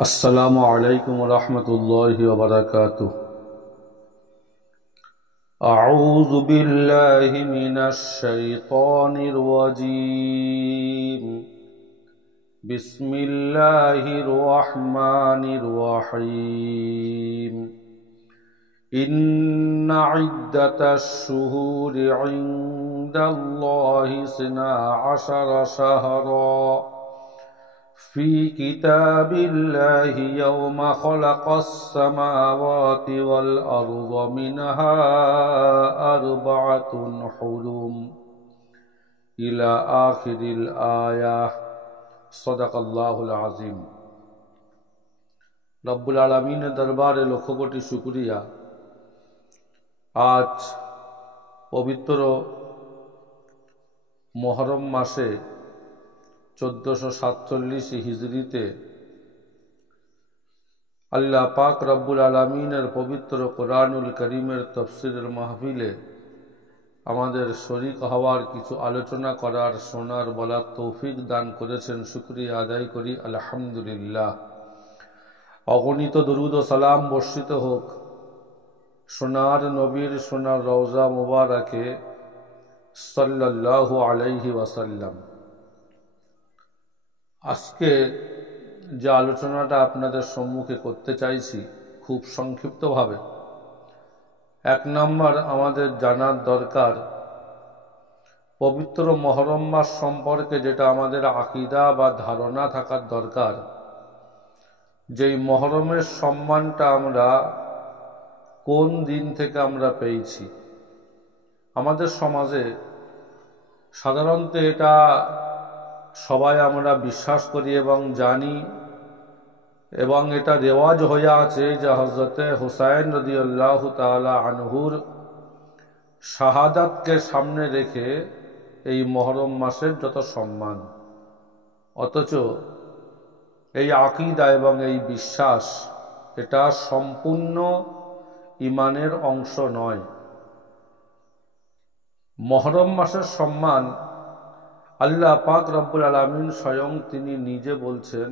अस्सलामु अलैकुम वरहमतुल्लाहि वबरकातुह। अऊज़ु बिल्लाहि मिनश शैतानिर रजीम। बिस्मिल्लाहिर रहमानिर रहीम। इन्ना इद्दतश शुहूरि इंदल्लाहि इस्ना अशरा शहरा फी किताबिल्लाहि यौमा खलक़स समावाति वल अर्ज़ मिनहा अर्बअतुन हुरुम इला आखिरिल आया। सदक़ल्लाहुल आज़ीम। रब्बुल आलमीনের দরবারে লক্ষ কোটি শুকরিয়া। আজ পবিত্র মুহররম মাসে 1447 হিজরিতে আল্লাহ পাক রব্বুল আলমিনের পবিত্র কোরআনুল করিমের তফসিরের মাহফিলে আমাদের শরীক হওয়ার, কিছু আলোচনা করার, শোনার, বলার তৌফিক দান করেছেন। শুকরিয়া আদায় করি আলহামদুলিল্লাহ। অগণিত দরুদ ও সালাম বর্ষিত হোক সোনার নবীর সোনার রওজা মুবারকে সাল্লাল্লাহু আলাইহি ওয়াসাল্লাম। আজকে যে আলোচনাটা আপনাদের সম্মুখে করতে চাইছি খুব সংক্ষিপ্তভাবে, এক নম্বর আমাদের জানার দরকার পবিত্র মুহররম মাস সম্পর্কে যেটা আমাদের আকীদা বা ধারণা থাকার দরকার, যেই মুহররমের সম্মানটা আমরা কোন দিন থেকে আমরা পেয়েছি। আমাদের সমাজে সাধারণত এটা সবাই আমরা বিশ্বাস করি এবং জানি, এবং এটা রেওয়াজ হয়ে আছে যে হযরতে হুসাইন রাদিয়াল্লাহু তাআলা আনহুর শাহাদাতকে সামনে রেখে এই মুহররম মাসের যত সম্মান, অথচ এই আকীদা এবং এই বিশ্বাস এটা সম্পূর্ণ ঈমানের অংশ নয়। মুহররম মাসের সম্মান আল্লাহ পাক রব্বুল আলামিন স্বয়ং তিনি নিজে বলছেন,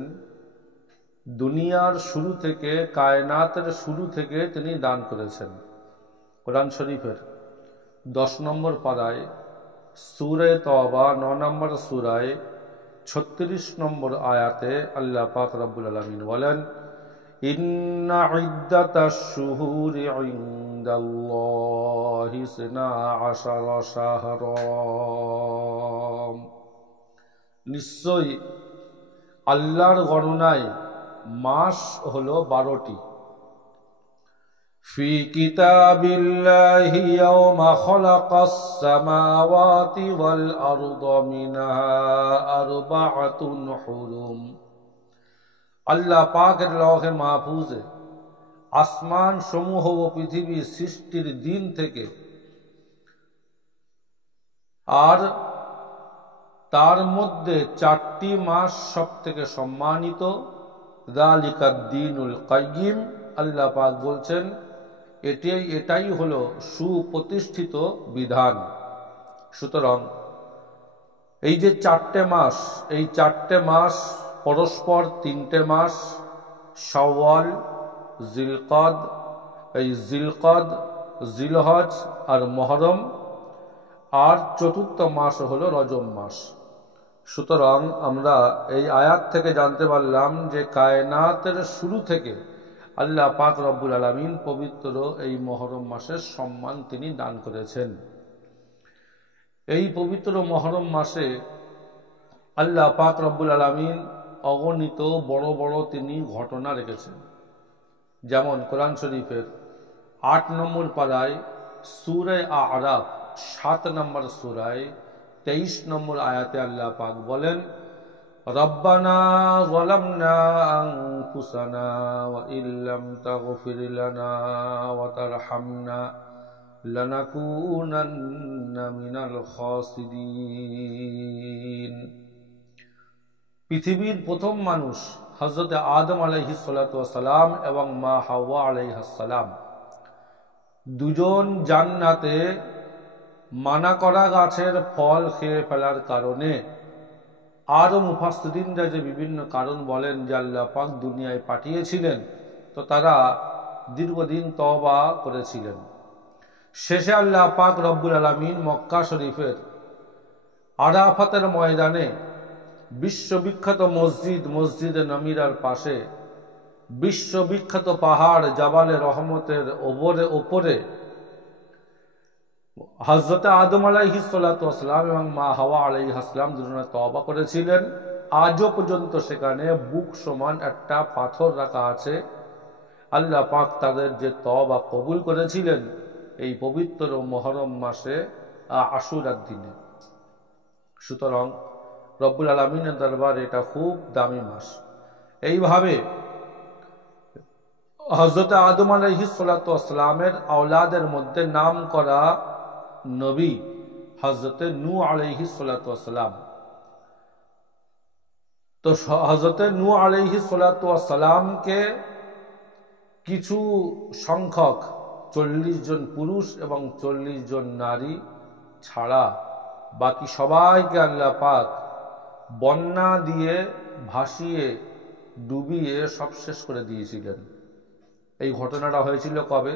দুনিয়ার শুরু থেকে, কায়নাতের শুরু থেকে তিনি দান করেছেন। কোরআন শরীফের 10 নম্বর পারায় সূরা তওবা 9 নম্বর সূরায় 36 নম্বর আয়াতে আল্লাহ পাক রব্বুল আলামিন বলেন, ইন্না ইদ্দাতাশ শুহুরি ইনদাল্লাহি ইসনা আশারা শাহরা। নিশ্চয়ই আল্লাহর গণনায় মাস হলো 12টি। ফি কিতাবিল্লাহি ইয়াওমা খালাকাস সামাওয়াতি ওয়াল আরদা মিনহা আরবাআতুন হুরুম। আল্লাহ পাকের লওহে মাহফুজে আসমান সমূহ ও পৃথিবী সৃষ্টির দিন থেকে, আর তার মধ্যে 4টি মাস সব থেকে সম্মানিত। যালিকাদ দীনুল কাইয়িম। আল্লাহ পাক বলছেন এটাই হলো সুপ্রতিষ্ঠিত বিধান। সুতরাং এই যে 4টে মাস, এই 4টে মাস পরস্পর 3টে মাস, শাওয়াল, জিলকাদ, এই জিলকাদ, জিলহজ আর মুহররম, আর চতুর্থ মাস হলো রজব মাস। সুতরাং আমরা এই আয়াত থেকে জানতে পারলাম যে কায়নাতের শুরু থেকে আল্লাহ পাক রব্বুল আলামিন পবিত্র এই মুহররম মাসের সম্মান তিনি দান করেছেন। এই পবিত্র মুহররম মাসে আল্লাহ পাক রব্বুল আলামিন অগণিত বড় বড় তিনি ঘটনা রেখেছেন। যেমন কোরআন শরীফের 8 নম্বর পারায় সূরা আ'রাফ 7 নম্বর সূরায় 23 নম্বর আয়াতে আল্লাহ পাক বলেন, রব্বানা যালামনা আনফুসানা ওয়া ইল্লাম তাগফির লানা ওয়া তারহামনা লানাকুনান্না মিনাল খাসিরিন। পৃথিবীর প্রথম মানুষ হযরত আদম আলাইহিস সালাতু ওয়াস সালাম এবং মা হাওয়া আলাইহিস সালাম দুজন জান্নাতে মানা করা গাছের ফল খেয়ে ফেলার কারণে আরও মুফাসসিরিনরা যে বিভিন্ন কারণ বলেন যে আল্লাহ পাক দুনিয়ায় পাঠিয়েছিলেন, তো তারা দীর্ঘদিন তওবা করেছিলেন। শেষে আল্লাহ পাক রব্বুল আলামিন মক্কা শরীফের আরাফাতের ময়দানে বিশ্ববিখ্যাত মসজিদে নমিরার পাশে বিশ্ববিখ্যাত পাহাড় জাবালে রহমতের ওপরে হযরত আদম আলাইহিস সালাতু ওয়াস সালাম এবং মা হাওয়া আলাইহিস সালাম দুজনে তওবা করেছিলেন। আজও পর্যন্ত সেখানে বুক সমান একটা পাথর রাখা আছে। আল্লাহ পাক তাদের যে তওবা কবুল করেছিলেন এই পবিত্র মুহররম মাসে আশুরার দিনে। সুতরাং রব্বুল আলামিনের দরবারে এটা খুব দামি মাস। এইভাবে হযরত আদম আলাইহিস সালাতু ওয়াস সালামের আওলাদের মধ্যে নাম করা নবী হযরত নূহ আলাইহিস সালাতু ওয়াস সালাম। তো হযরত নূহ আলাইহিস সালাতু ওয়াস সালামকে কিছু সংখ্যক 40 জন পুরুষ এবং 40 জন নারী ছাড়া বাকি সবাইকে আল্লাহ পাক বন্যা দিয়ে ভাসিয়ে ডুবিয়ে সব শেষ করে দিয়েছিলেন। এই ঘটনাটা হয়েছিল কবে?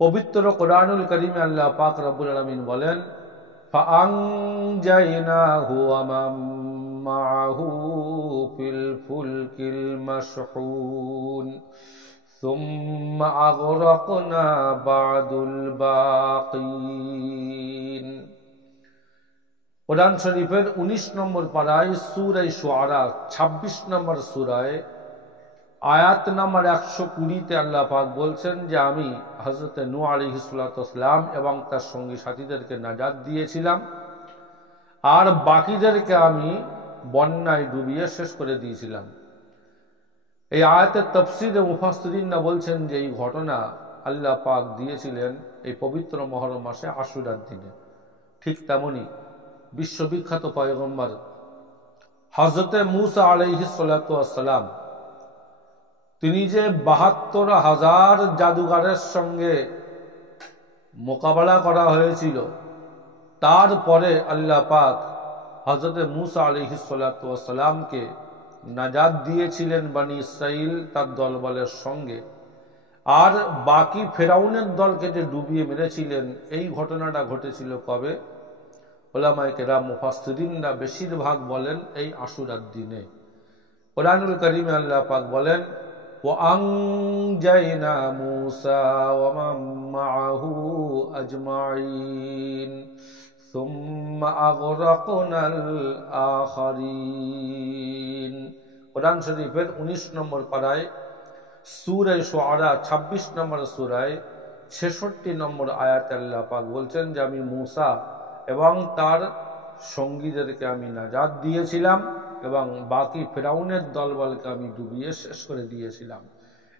পবিত্র কোরআনুল কারীমে আল্লাহ পাক রব্বুল আলামিন বলেন, ফাআনজাইনাহু ওয়া মান মাআহু ফিল ফুলকিল মাশহুন সুম্মা আগরাকনা বা'দুল বাকিন। কোরআন শরীফের 19 নম্বর পারায় সূরা শুআরা 26 নম্বর সূরায় আয়াত নাম্বার 120-তে আল্লাহ পাক বলছেন যে আমি হযরত নূহ আলাইহিস সালাতু ওয়াস সালাম এবং তার সঙ্গী সাথীদেরকে নাজাত দিয়েছিলাম আর বাকিদেরকে আমি বন্যায় ডুবিয়ে শেষ করে দিয়েছিলাম। এই আয়াতের তাফসীরে মুফাসসিরিনরা বলছেন যে এই ঘটনা আল্লাহ পাক দিয়েছিলেন এই পবিত্র মুহররম মাসে আশুরার দিনে। ঠিক তেমনি বিশ্ববিখ্যাত পয়গম্বর হযরত মূসা আলাইহিস সালাতু ওয়াস সালাম তিনি যে ৭২,০০০ জাদুঘরের সঙ্গে মোকাবেলা করা হয়েছিল, তারপরে আল্লাহ পাক হযরত মূসা আলাইহিস সালাতু ওয়াস সালামকে নাজাত দিয়েছিলেন বনি ইসরাইল তার দলবলের সঙ্গে। আর বাকি ফেরাউনের দলকে যে ডুবিয়ে মেরেছিলেন এই ঘটনাটা ঘটেছিল কবে? উলামায়ে কেরাম মুফাসসিরিনরা বেশিরভাগ বলেন এই আশুরার দিনে। কোরআনুল কারীমে আল্লাহ পাক বলেন, وَأَنْجَيْنَا مُوسَى وَمَن مَّعَهُ أَجْمَعِينَ ثُمَّ أَغْرَقْنَا الْآخَرِينَ। কোরআন শরীফের 19 নম্বর পারায় সূরা শুআরা 26 নম্বর সূরায় 66 নম্বর আয়াতে আল্লাহ পাক বলছেন যে আমি মূসা এবং তার সঙ্গীদেরকে আমি নাজাত দিয়েছিলাম এবং বাকি ফেরাউনের দলবলকে আমি ডুবিয়ে শেষ করে দিয়েছিলাম।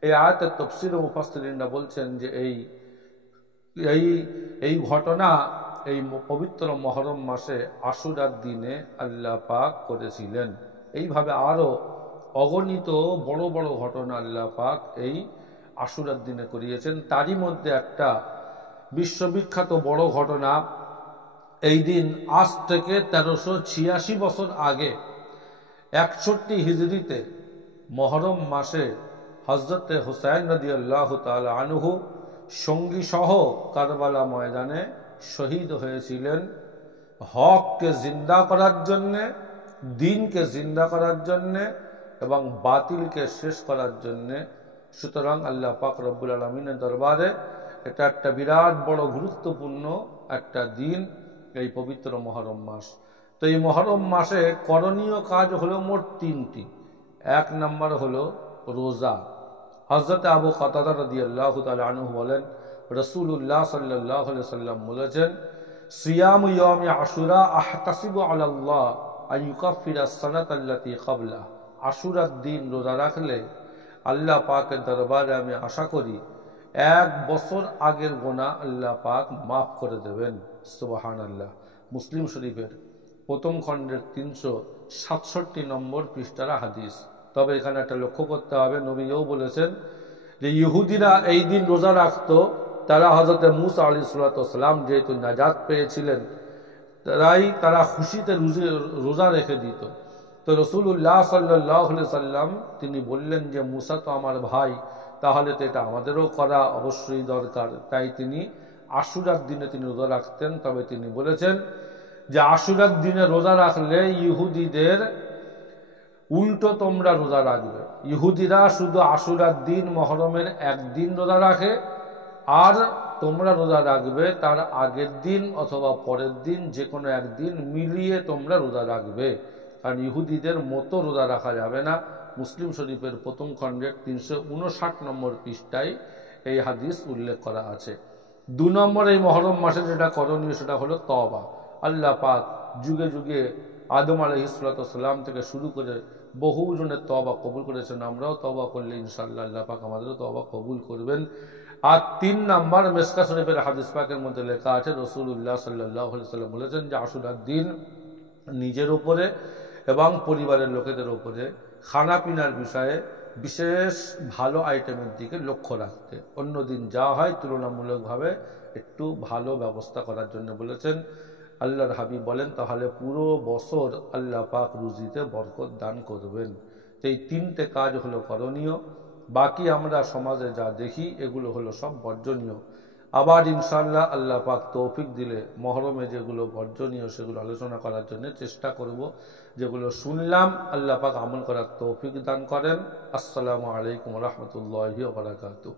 এই আয়াতের তাফসীর ও মুফাসসিরিনরা বলছেন যে এই ঘটনা এই পবিত্র মুহররম মাসে আশুরার দিনে আল্লাহ পাক করেছিলেন। এইভাবে আরো অগণিত বড় বড় ঘটনা আল্লাহ পাক এই আশুরার দিনে করিয়েছেন। তারই মধ্যে একটা বিশ্ববিখ্যাত বড় ঘটনা, এই দিন আজ থেকে 1386 বছর আগে 61 হিজরিতে মুহররম মাসে হযরত হুসাইন রাদিয়াল্লাহু তাআলা আনহু সঙ্গী সহ কারবালা ময়দানে শহীদ হয়েছিলেন হককে জিন্দা করার জন্যে, দ্বীনকে জিন্দা করার জন্যে এবং বাতিলকে শেষ করার জন্যে। সুতরাং আল্লাহ পাক রব্বুল আলামিনের দরবারে এটা একটা বিরাট বড় গুরুত্বপূর্ণ একটা দিন এই পবিত্র মুহররম মাস। তো এই মুহররম মাসে করণীয় কাজ হলো মোট 3টি। 1 নম্বর হলো রোজা। হযরত আবু কাতাদা রাদিয়াল্লাহু তাআলা আনহু বলেন, রাসূলুল্লাহ সাল্লাল্লাহু আলাইহি ওয়াসাল্লাম বলেছেন, সিয়ামু ইয়াউমি আশুরা আহতাসিবু আলাল্লাহ আন ইউকাফিরা আস-সানাতা আল্লাতী ক্বাবলা। আশুরার দিন রোজা রাখলে আল্লাহ পাকের দরবারে আমি আশা করি 1 বছর আগের গুনাহ আল্লাহ পাক মাফ করে দেবেন। সুবহানাল্লাহ। মুসলিম শরীফের প্রথম খণ্ডের 367 নম্বর পৃষ্ঠার হাদিস। তবে এখানে একটা লক্ষ্য করতে হবে, নবীও বলেছেন যে ইহুদিরা এই দিন রোজা রাখত, তারা হযরত মূসা আলাইহিস সালাম যেহেতু নাজাত পেয়েছিলেন তারা খুশিতে রোজা রেখে দিত। তো রসুল্লাহ সাল্লাল্লাহু আলাইহি সাল্লাম তিনি বললেন যে মুসা তো আমার ভাই, তাহলে তো এটা আমাদেরও করা অবশ্যই দরকার। তাই তিনি আশুরার দিনে তিনি রোজা রাখতেন। তবে তিনি বলেছেন যে আশুরার দিনে রোজা রাখলে ইহুদিদের উল্টো তোমরা রোজা রাখবে। ইহুদিরা শুধু আশুরার দিন মহরমের একদিন রোজা রাখে, আর তোমরা রোজা রাখবে তার আগের দিন অথবা পরের দিন, যে কোনো একদিন মিলিয়ে তোমরা রোজা রাখবে। কারণ ইহুদিদের মতো রোজা রাখা যাবে না। মুসলিম শরীফের প্রথম খণ্ডের 359 নম্বর পৃষ্ঠায় এই হাদিস উল্লেখ করা আছে। 2 নম্বর এই মহরম মাসে যেটা করণীয় সেটা হলো তওবা। আল্লাহ পাক যুগে যুগে আদম আলাইহিসসালাম থেকে শুরু করে বহু জনের তওবা কবুল করেছেন। আমরাও তওবা করলে ইনশাআল্লাহ আল্লাহ পাক আমাদেরও তওবা কবুল করবেন। আর 3 নম্বর মিশকাত শরীফের হাদিস পাকের মধ্যে লেখা আছে রাসূলুল্লাহ সাল্লাল্লাহু আলাইহি ওয়াসাল্লাম বলেছেন যে আশুরার দিন নিজের উপরে এবং পরিবারের লোকেদের উপরে খানা পিনার বিষয়ে বিশেষ ভালো আইটেমের দিকে লক্ষ্য রাখতে, অন্য দিন যা হয় তুলনামূলকভাবে একটু ভালো ব্যবস্থা করার জন্য বলেছেন। আল্লাহর হাবিব বলেন তাহলে পুরো বছর আল্লাহ পাক রুজিতে বরকত দান করবেন। তো এই 3টে কাজ হলো করণীয়। বাকি আমরা সমাজে যা দেখি এগুলো হলো সব বর্জনীয়। আবার ইনশাআল্লাহ আল্লাহ পাক তৌফিক দিলে মহরমে যেগুলো বর্জনীয় সেগুলো আলোচনা করার জন্য চেষ্টা করব। যেগুলো শুনলাম আল্লাহ পাক আমল করার তৌফিক দান করেন। আসসালামু আলাইকুম ওয়া রাহমাতুল্লাহি ওয়া বারাকাতুহু।